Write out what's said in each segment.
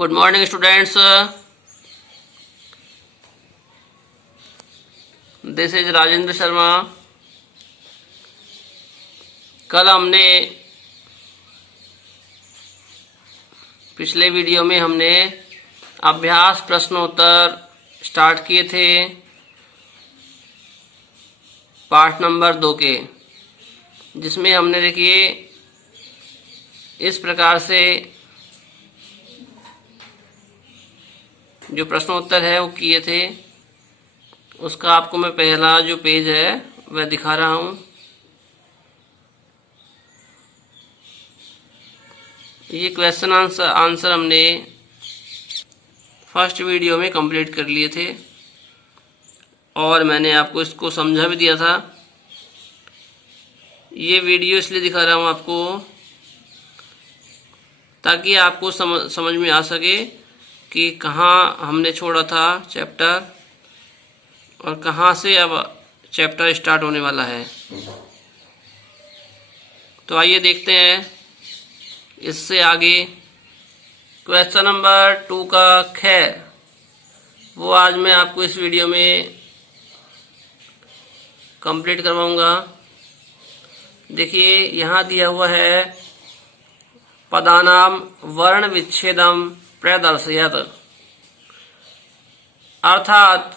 Good morning students, this is Rajendra Sharma. कल हमने पिछले वीडियो में हमने अभ्यास प्रश्नोत्तर स्टार्ट किए थे पार्ट नंबर 2 के, जिसमें हमने देखिए इस प्रकार से जो प्रश्नोत्तर है वो किए थे। उसका आपको मैं पहला जो पेज है वह दिखा रहा हूँ। ये क्वेश्चन आंसर हमने फर्स्ट वीडियो में कंप्लीट कर लिए थे और मैंने आपको इसको समझा भी दिया था। ये वीडियो इसलिए दिखा रहा हूँ आपको ताकि आपको समझ में आ सके कि कहाँ हमने छोड़ा था चैप्टर और कहाँ से अब चैप्टर स्टार्ट होने वाला है। तो आइए देखते हैं इससे आगे। क्वेश्चन नंबर 2 का खैर वो आज मैं आपको इस वीडियो में कंप्लीट करवाऊंगा। देखिए यहाँ दिया हुआ है पदानाम वर्ण विच्छेदम प्रदर्शयत, अर्थात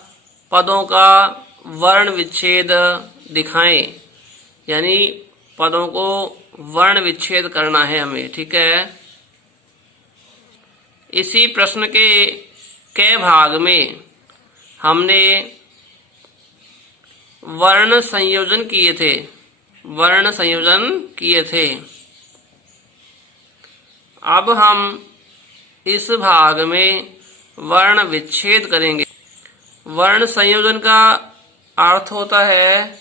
पदों का वर्ण विच्छेद दिखाएं, यानी पदों को वर्ण विच्छेद करना है हमें। ठीक है, इसी प्रश्न के भाग में हमने वर्ण संयोजन किए थे। अब हम इस भाग में वर्ण विच्छेद करेंगे। वर्ण संयोजन का अर्थ होता है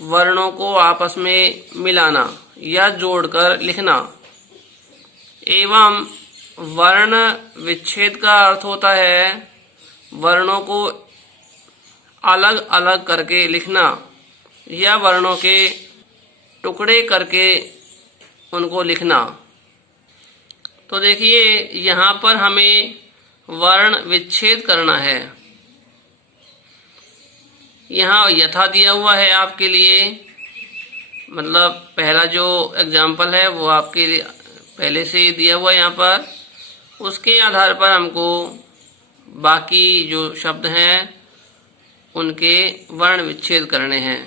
वर्णों को आपस में मिलाना या जोड़कर लिखना, एवं वर्ण विच्छेद का अर्थ होता है वर्णों को अलग अलग करके लिखना या वर्णों के टुकड़े करके उनको लिखना। तो देखिए यहाँ पर हमें वर्ण विच्छेद करना है। यहाँ यथा दिया हुआ है आपके लिए, मतलब पहला जो एग्जाम्पल है वो आपके लिए पहले से दिया हुआ है यहाँ पर। उसके आधार पर हमको बाकी जो शब्द हैं उनके वर्ण विच्छेद करने हैं।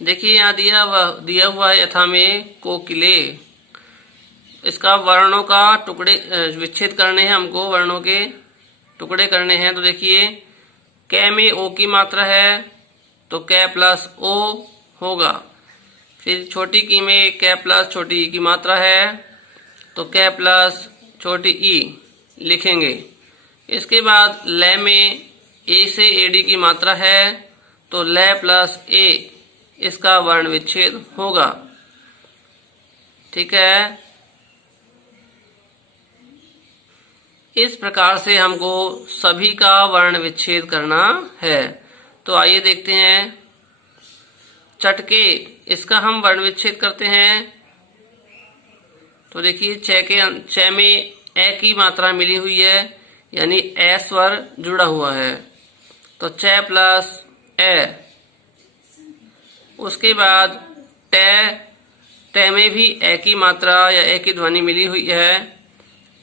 देखिए यहाँ दिया हुआ है यथा में कोकिले। इसका वर्णों का टुकड़े विच्छेद करने हैं हमको, वर्णों के टुकड़े करने हैं। तो देखिए कै में ओ की मात्रा है तो कै प्लस ओ होगा। फिर छोटी की में कै प्लस छोटी ई की मात्रा है तो कै प्लस छोटी ई लिखेंगे। इसके बाद लय में ए से एडी की मात्रा है तो लय प्लस ए इसका वर्ण विच्छेद होगा। ठीक है, इस प्रकार से हमको सभी का वर्ण विच्छेद करना है। तो आइए देखते हैं। चटके, इसका हम वर्ण विच्छेद करते हैं। तो देखिए च में ए की मात्रा मिली हुई है, यानी ए स्वर जुड़ा हुआ है तो च प्लस ए। उसके बाद टे में भी ए की मात्रा या ए की ध्वनि मिली हुई है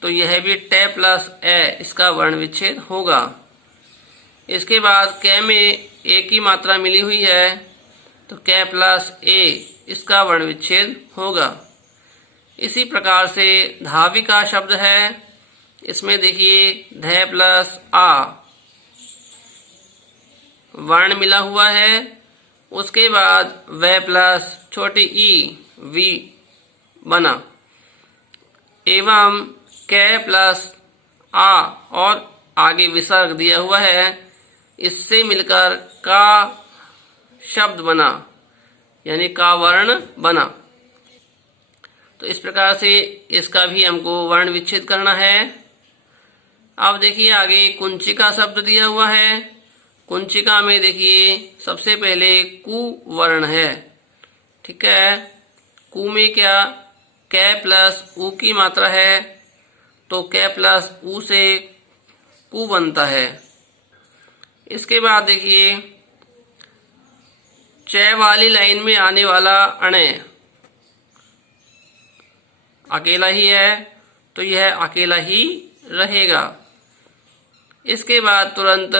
तो यह भी टे प्लस ए इसका वर्ण विच्छेद होगा। इसके बाद कै में ए की मात्रा मिली हुई है तो कै प्लस ए इसका वर्ण विच्छेद होगा। इसी प्रकार से धावी का शब्द है, इसमें देखिए ध प्लस आ वर्ण मिला हुआ है। उसके बाद व प्लस छोटी ई वी बना, एवं कै प्लस आ और आगे विसर्ग दिया हुआ है, इससे मिलकर का शब्द बना, यानी का वर्ण बना। तो इस प्रकार से इसका भी हमको वर्ण विच्छेद करना है। अब देखिए आगे कुंचिका शब्द दिया हुआ है। कुंचिका में देखिए सबसे पहले कु वर्ण है। ठीक है, कु में क्या कै प्लस उ की मात्रा है तो कै प्लस ऊ से कु बनता है। इसके बाद देखिए च वाली लाइन में आने वाला अणे अकेला ही है, तो यह अकेला ही रहेगा। इसके बाद तुरंत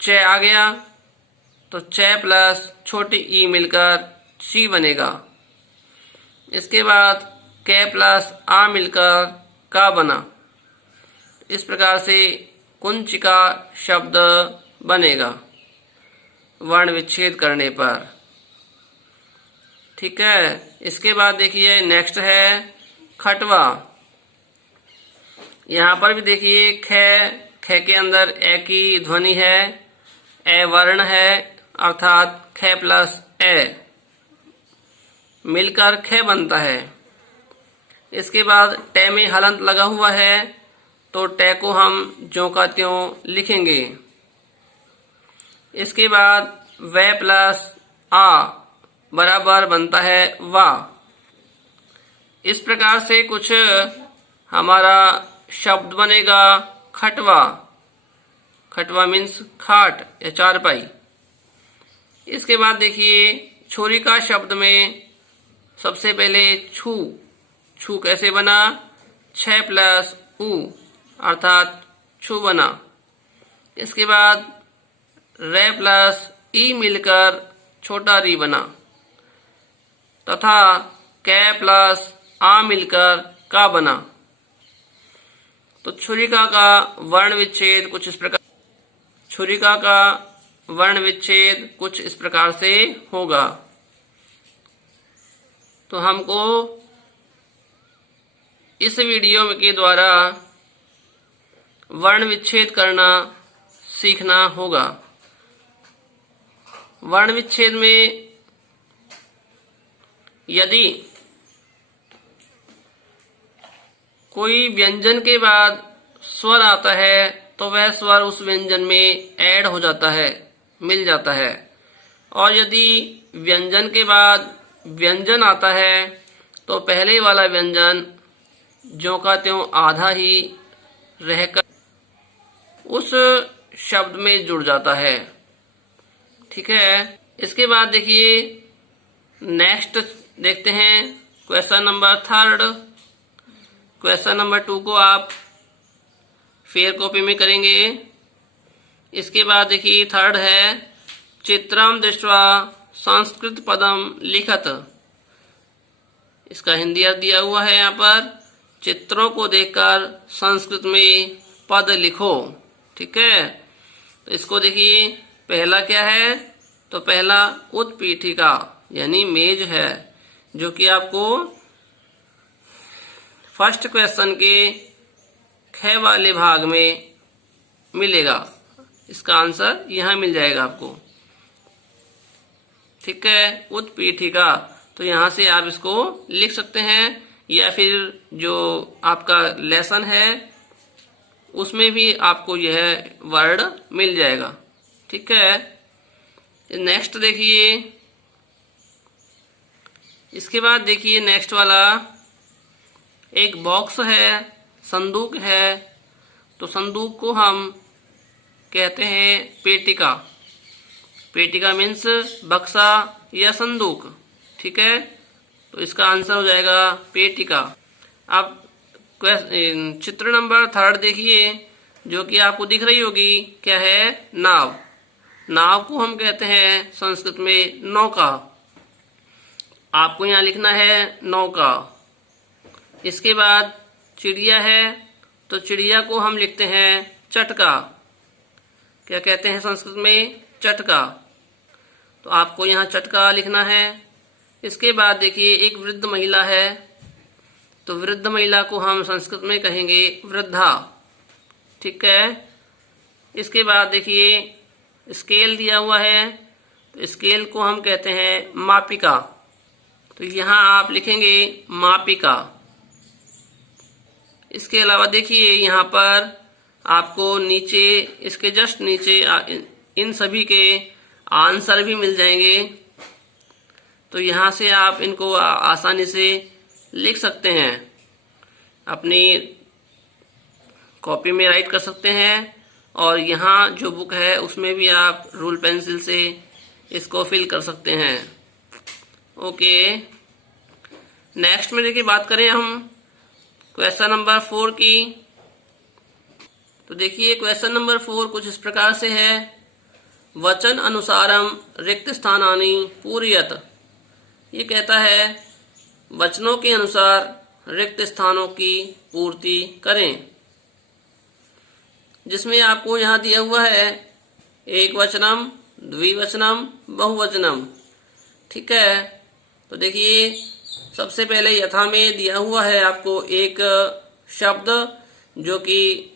च आ गया, तो च प्लस छोटी ई मिलकर ची बनेगा। इसके बाद कै प्लस आ मिलकर का बना। इस प्रकार से कुंचिका शब्द बनेगा वर्ण विच्छेद करने पर। ठीक है। इसके बाद देखिए नेक्स्ट है खटवा। यहाँ पर भी देखिए ख के अंदर ए की ध्वनि है, ए वर्ण है, अर्थात ख प्लस ए मिलकर ख बनता है। इसके बाद टे में हलंत लगा हुआ है, तो टे को हम ज्यों का त्यों लिखेंगे। इसके बाद वे प्लस आ बराबर बनता है वा। इस प्रकार से कुछ हमारा शब्द बनेगा खटवा। खटवा मीन्स खाट या चारपाई। इसके बाद देखिए छुरिका शब्द में सबसे पहले छू। छू कैसे बना? छ प्लस ऊ अर्थात छू बना। इसके बाद रे प्लस ई मिलकर छोटा री बना, तथा कै प्लस आ मिलकर का बना। तो छुरिका का वर्ण विच्छेद कुछ इस प्रकार, छुरिका का वर्ण विच्छेद कुछ इस प्रकार से होगा। तो हमको इस वीडियो के द्वारा वर्ण विच्छेद करना सीखना होगा। वर्ण विच्छेद में यदि कोई व्यंजन के बाद स्वर आता है तो वह स्वर उस व्यंजन में ऐड हो जाता है, मिल जाता है। और यदि व्यंजन के बाद व्यंजन आता है तो पहले वाला व्यंजन ज्यों का त्यों आधा ही रहकर उस शब्द में जुड़ जाता है। ठीक है। इसके बाद देखिए नेक्स्ट देखते हैं क्वेश्चन नंबर 3। क्वेश्चन नंबर 2 को आप फेयर कॉपी में करेंगे। इसके बाद देखिए 3 है चित्रम दृष्ट्वा संस्कृत पदम लिखत। इसका हिंदी अर्थ दिया हुआ है यहाँ पर, चित्रों को देखकर संस्कृत में पद लिखो। ठीक है। तो इसको देखिए पहला क्या है? तो पहला उत्पीठिका यानी मेज है, जो कि आपको फर्स्ट क्वेश्चन के ख वाले भाग में मिलेगा। इसका आंसर यहाँ मिल जाएगा आपको। ठीक है। उत्पीठिका, तो यहाँ से आप इसको लिख सकते हैं, या फिर जो आपका लेसन है उसमें भी आपको यह वर्ड मिल जाएगा। ठीक है। नेक्स्ट देखिए, इसके बाद देखिए नेक्स्ट वाला एक बॉक्स है, संदूक है। तो संदूक को हम कहते हैं पेटिका। पेटिका मीन्स बक्सा या संदूक। ठीक है। तो इसका आंसर हो जाएगा पेटिका। अब चित्र नंबर 3 देखिए, जो कि आपको दिख रही होगी, क्या है? नाव। नाव को हम कहते हैं संस्कृत में नौका। आपको यहाँ लिखना है नौका। इसके बाद चिड़िया है, तो चिड़िया को हम लिखते हैं चटका। क्या कहते हैं संस्कृत में? चटका। तो आपको यहाँ चटका लिखना है। इसके बाद देखिए एक वृद्ध महिला है, तो वृद्ध महिला को हम संस्कृत में कहेंगे वृद्धा। ठीक है। इसके बाद देखिए स्केल दिया हुआ है, तो स्केल को हम कहते हैं मापिका। तो यहाँ आप लिखेंगे मापिका। इसके अलावा देखिए यहाँ पर आपको नीचे, इसके जस्ट नीचे इन सभी के आंसर भी मिल जाएंगे। तो यहाँ से आप इनको आसानी से लिख सकते हैं। अपनी कॉपी में राइट कर सकते हैं, और यहाँ जो बुक है उसमें भी आप रूल पेंसिल से इसको फिल कर सकते हैं। ओके, नेक्स्ट में देखिए बात करें हम क्वेश्चन नंबर 4 की। तो देखिए क्वेश्चन नंबर 4 कुछ इस प्रकार से है, वचन अनुसारम रिक्त स्थानानि पूरयत। ये कहता है वचनों के अनुसार रिक्त स्थानों की पूर्ति करें, जिसमें आपको यहाँ दिया हुआ है एक वचनम, द्विवचनम, बहुवचनम। ठीक है, तो देखिए सबसे पहले यथा में दिया हुआ है आपको एक शब्द जो कि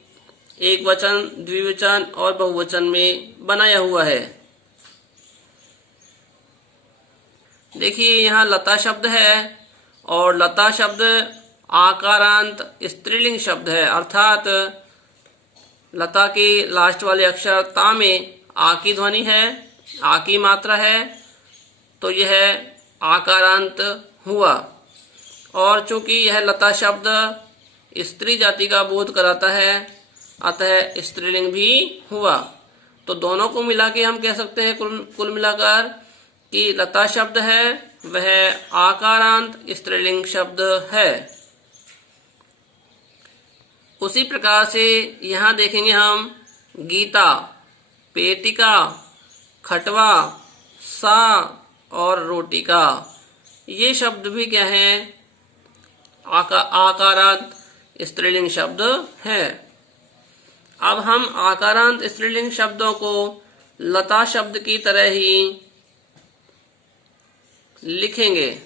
एक वचन, द्विवचन और बहुवचन में बनाया हुआ है। देखिए यहाँ लता शब्द है, और लता शब्द आकारांत स्त्रीलिंग शब्द है, अर्थात लता के लास्ट वाले अक्षर ता में आ की ध्वनि है, आ की मात्रा है, तो यह आकारांत हुआ। और चूंकि यह लता शब्द स्त्री जाति का बोध कराता है, अतः स्त्रीलिंग भी हुआ। तो दोनों को मिला के हम कह सकते हैं कुल मिलाकर कि लता शब्द है वह आकारांत स्त्रीलिंग शब्द है। उसी प्रकार से यहाँ देखेंगे हम गीता, पेटिका, खटवा, सा और रोटिका, ये शब्द भी क्या है, आकारांत स्त्रीलिंग शब्द है। अब हम आकारांत स्त्रीलिंग शब्दों को लता शब्द की तरह ही लिखेंगे।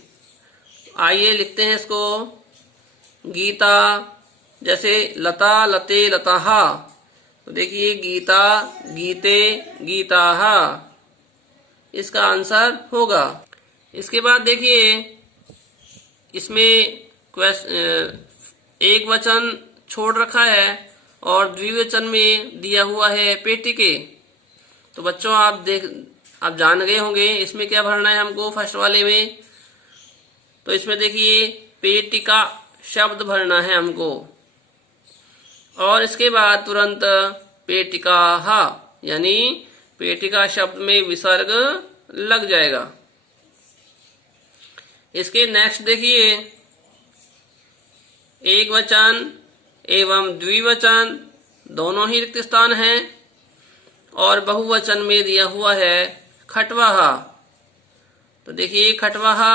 आइए लिखते हैं इसको। गीता, जैसे लता, लते, लताहा, तो देखिए गीता, गीते, गीताहा, इसका आंसर होगा। इसके बाद देखिए इसमें एक वचन छोड़ रखा है और द्विवचन में दिया हुआ है पेटिके। तो बच्चों आप जान गए होंगे इसमें क्या भरना है हमको फर्स्ट वाले में। तो इसमें देखिए पेटिका शब्द भरना है हमको, और इसके बाद तुरंत पेटिकाहा यानी पेटिका शब्द में विसर्ग लग जाएगा। इसके नेक्स्ट देखिए एक वचन एवं द्विवचन दोनों ही रिक्त स्थान हैं, और बहुवचन में दिया हुआ है खटवाहा। तो देखिए खटवाहा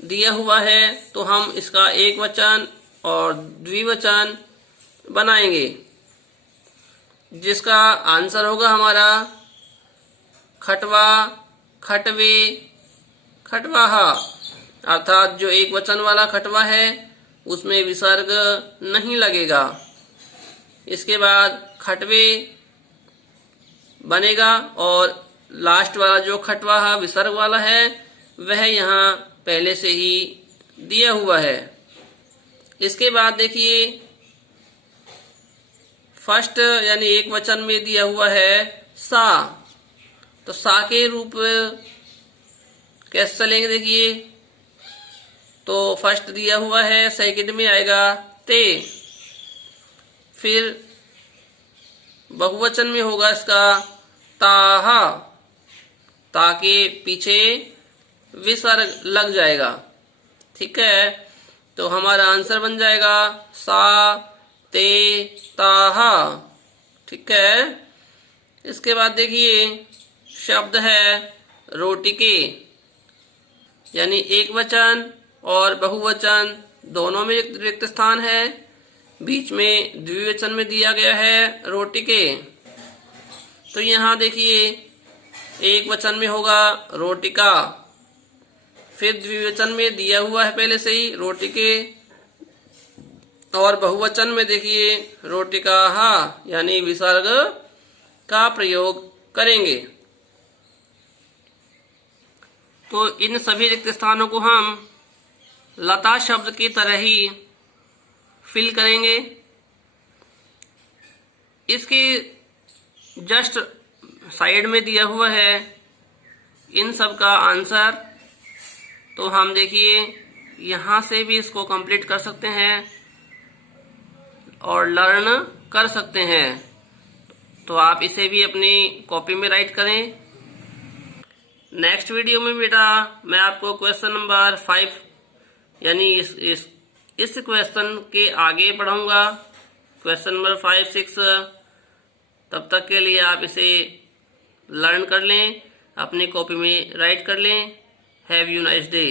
दिया हुआ है, तो हम इसका एक वचन और द्विवचन बनाएंगे, जिसका आंसर होगा हमारा खटवा, खटवे, खटवाहा। अर्थात जो एक वचन वाला खटवा है उसमें विसर्ग नहीं लगेगा। इसके बाद खटवे बनेगा, और लास्ट वाला जो खटवाहा विसर्ग वाला है वह यहाँ पहले से ही दिया हुआ है। इसके बाद देखिए फर्स्ट यानी एक वचन में दिया हुआ है सा। तो सा के रूप कैसे चलेंगे देखिए, तो फर्स्ट दिया हुआ है, सेकंड में आएगा ते, फिर बहुवचन में होगा इसका ताहा, ता के पीछे विसर्ग लग जाएगा। ठीक है, तो हमारा आंसर बन जाएगा सा ते ताहा। ठीक है, इसके बाद देखिए शब्द है रोटिके, यानी एक वचन और बहुवचन दोनों में रिक्त स्थान है, बीच में द्विवचन में दिया गया है रोटिके। तो यहाँ देखिए एक वचन में होगा रोटिका, फिर द्विवचन में दिया हुआ है पहले से ही रोटिके, और बहुवचन में देखिए रोटिकाहा यानी विसर्ग का प्रयोग करेंगे। तो इन सभी रिक्त स्थानों को हम लता शब्द की तरह ही फिल करेंगे। इसके जस्ट साइड में दिया हुआ है इन सब का आंसर, तो हम देखिए यहाँ से भी इसको कंप्लीट कर सकते हैं। और लर्न कर सकते हैं। तो आप इसे भी अपनी कॉपी में राइट करें। नेक्स्ट वीडियो में बेटा मैं आपको क्वेश्चन नंबर 5 यानी इस क्वेश्चन के आगे पढ़ाऊंगा, क्वेश्चन नंबर 5, 6। तब तक के लिए आप इसे लर्न कर लें, अपनी कॉपी में राइट कर लें। Have you nice day.